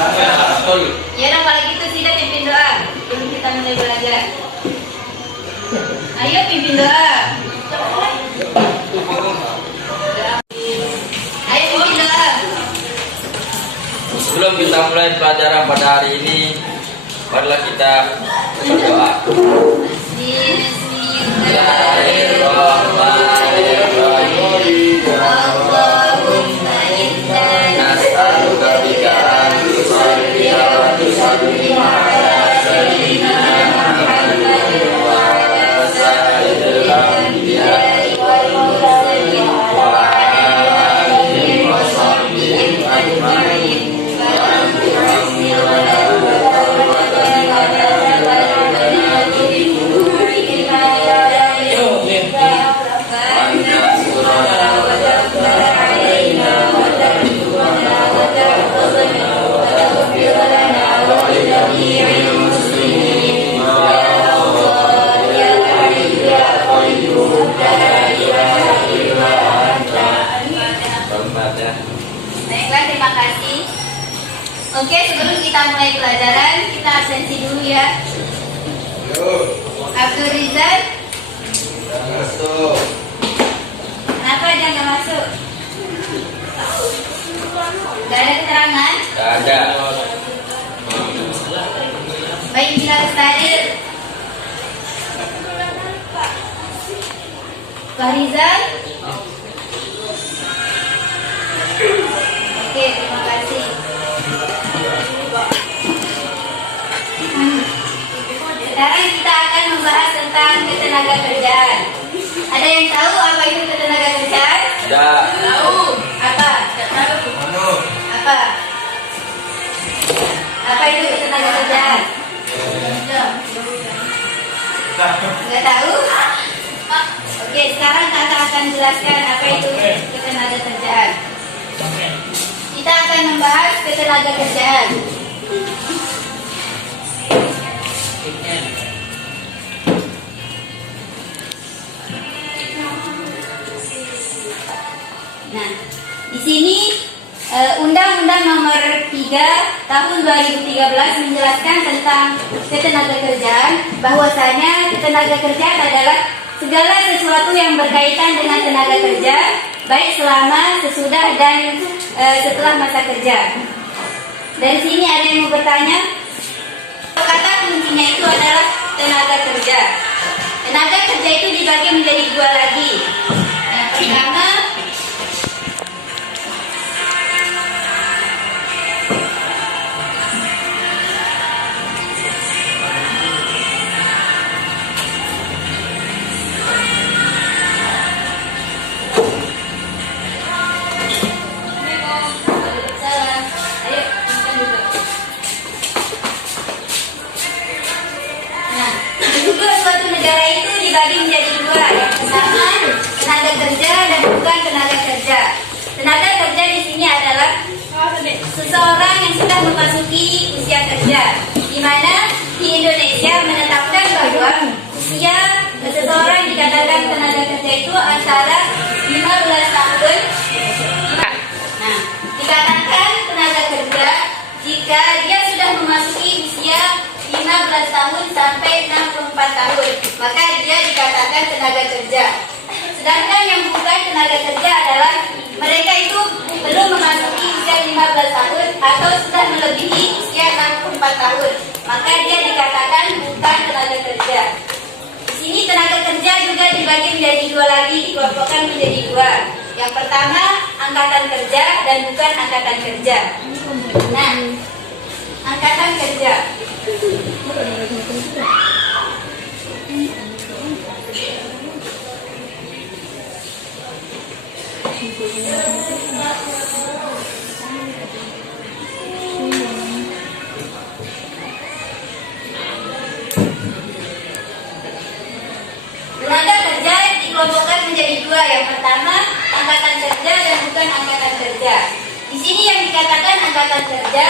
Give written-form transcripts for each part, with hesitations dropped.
Ya dong, kalau gitu Sida pimpin doa sebelum kita mulai belajar. Ayo pimpin doa. Ayo pimpin doa. Sebelum kita mulai pelajaran pada hari ini, marilah kita berdoa. Bismillahirrahmanirrahim. Allahumma inna nas'aluka bika an tusalliya wa tusallim ala sayyidina Muhammadin wa ala sayyidil anbiya'i wal mursalin wa ala alihi wa sahbihi ajma'in. Baiklah, terima kasih. Oke, sebelum kita mulai pelajaran, kita absensi dulu ya. Abdul Rizal, kenapa dia nggak masuk? Gak ada keterangan? Tidak ada. Baik, Bilal Stadir, Farizal. Oke, terima kasih. Sekarang kita akan membahas tentang ketenaga kerjaan. Ada yang tahu apa itu ketenaga kerjaan? Tidak. Tahu. Apa? Apa? Apa itu ketenaga kerjaan? Nggak tahu? Oke, sekarang kakak akan jelaskan apa itu ketenaga kerjaan. Kita akan membahas ketenaga kerjaan. Nah, di sini Undang-Undang Nomor 3 Tahun 2013 menjelaskan tentang ketenaga kerjaan, bahwasanya ketenaga kerjaan adalah segala sesuatu yang berkaitan dengan tenaga kerja, baik selama, sesudah, dan setelah masa kerja. Dari sini ada yang mau bertanya? Kata kuncinya itu adalah tenaga kerja. Tenaga kerja itu dibagi menjadi dua lagi. Yang pertama, suatu negara itu dibagi menjadi dua. Yang pertama, tenaga kerja dan bukan tenaga kerja. Tenaga kerja di sini adalah seseorang yang sudah memasuki usia kerja, di mana di Indonesia menetapkan bahwa usia seseorang dikatakan tenaga kerja itu antara 15 tahun. Nah, dikatakan tenaga kerja jika dia sudah memasuki usia 15 tahun sampai 64 tahun, maka dia dikatakan tenaga kerja. Sedangkan yang bukan tenaga kerja adalah mereka itu belum memasuki usia 15 tahun atau sudah melebihi usia 64 tahun, maka dia dikatakan bukan tenaga kerja. Di sini tenaga kerja juga dibagi menjadi dua lagi, dikelompokkan menjadi dua. Yang pertama, angkatan kerja dan bukan angkatan kerja. Nah, angkatan kerja. Tenaga kerja dikelompokkan menjadi dua. Yang pertama, angkatan kerja dan bukan angkatan kerja. Di sini yang dikatakan angkatan kerja,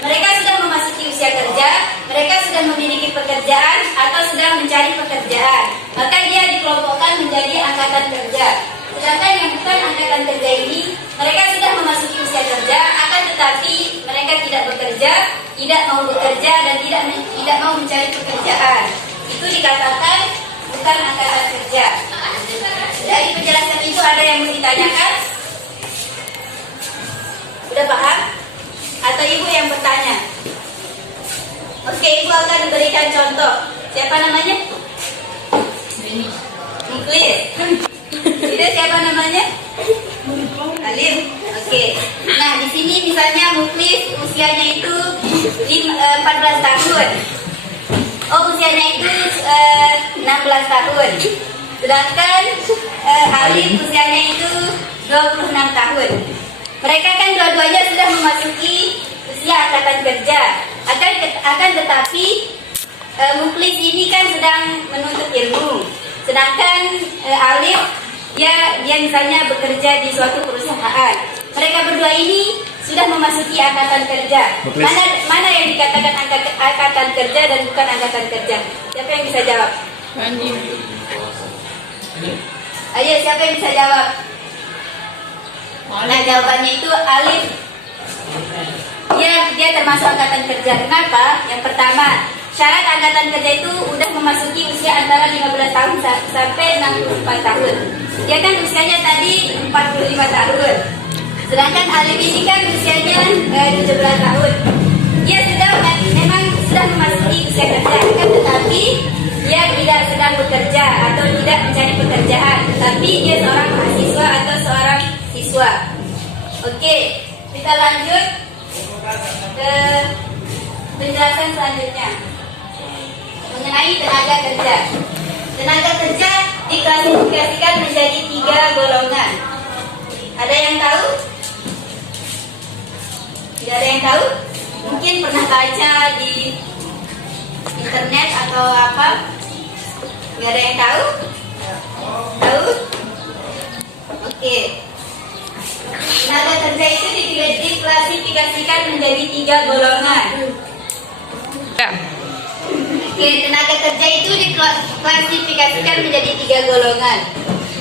mereka sudah memasuki usia kerja, mereka sudah memiliki pekerjaan pekerjaan atau sedang mencari pekerjaan, maka dia dikelompokkan menjadi angkatan kerja. Sedangkan yang bukan angkatan kerja ini, mereka sudah memasuki usia kerja, akan tetapi mereka tidak bekerja, tidak mau bekerja, dan tidak mau mencari pekerjaan. Itu dikatakan bukan angkatan kerja. Dari penjelasan itu ada yang mau ditanyakan? Udah paham? Atau ibu yang bertanya? Oke, ibu akan berikan contoh. Siapa namanya? Muklis. Itu siapa namanya? Alim. Oke. Nah, di sini misalnya Muklis usianya itu 14 tahun. Oh, usianya itu 16 tahun. Sedangkan Alim usianya itu 26 tahun. Mereka kan dua-duanya sudah memasuki usia angkatan kerja. Akan tetapi Muklis ini kan sedang menuntut ilmu. Sedangkan Alim dia misalnya bekerja di suatu perusahaan. Mereka berdua ini sudah memasuki angkatan kerja. Mana yang dikatakan angkatan kerja dan bukan angkatan kerja? Siapa yang bisa jawab? Ayo, siapa yang bisa jawab? Nah, jawabannya itu Alim. Dia termasuk angkatan kerja. Kenapa? Yang pertama, syarat angkatan kerja itu udah memasuki usia antara 15 tahun sampai 64 tahun. Dia kan usianya tadi 45 tahun. Sedangkan Alim ini kan usianya 17 tahun. Dia memang sudah memasuki usia kerja, kan tetapi dia tidak sedang bekerja atau tidak mencari pekerjaan, tetapi dia seorang mahasiswa atau seorang siswa. Oke, kita lanjut ke penjelasan selanjutnya mengenai tenaga kerja. Tenaga kerja diklasifikasikan menjadi 3 golongan. Ada yang tahu? Tidak ada yang tahu? Mungkin pernah baca di internet atau apa? Tidak ada yang tahu? Tahu? Oke. Tenaga kerja itu diklasifikasikan menjadi 3 golongan. Oke, tenaga kerja itu diklasifikasikan menjadi 3 golongan.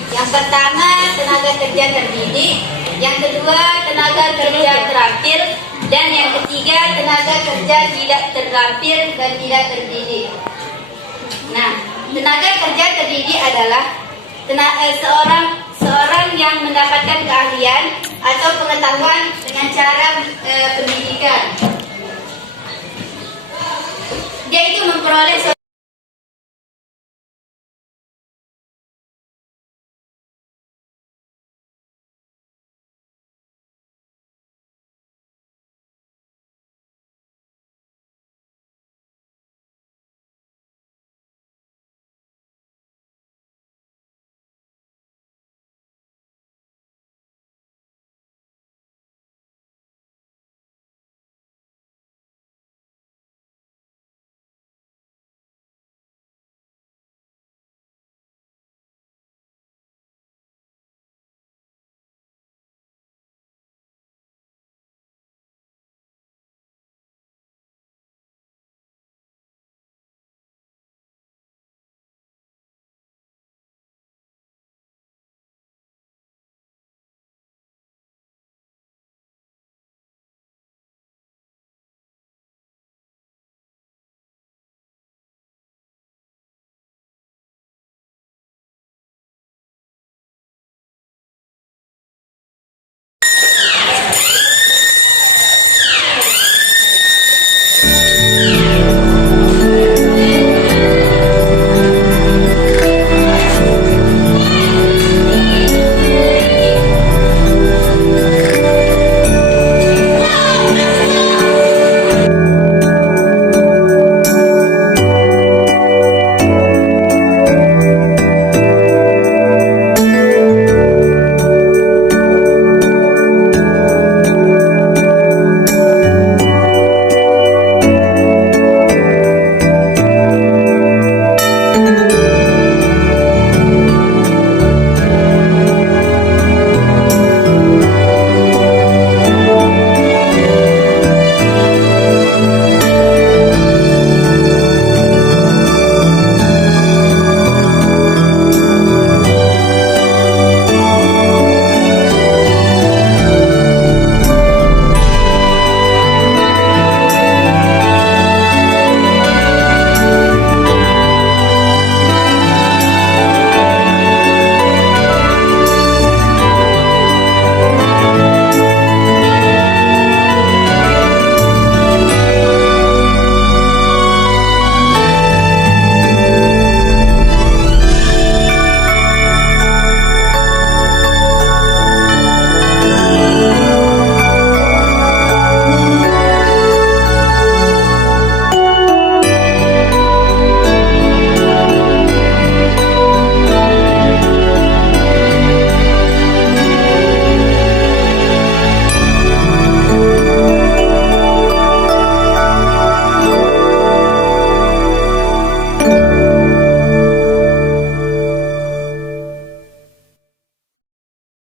Yang pertama, tenaga kerja terdidik. Yang kedua, tenaga kerja terampil. Dan yang ketiga, tenaga kerja tidak terampil dan tidak terdidik. Nah, tenaga kerja terdidik adalah seorang yang mendapatkan keahlian atau pengetahuan dengan cara pendidikan. Dia itu memperoleh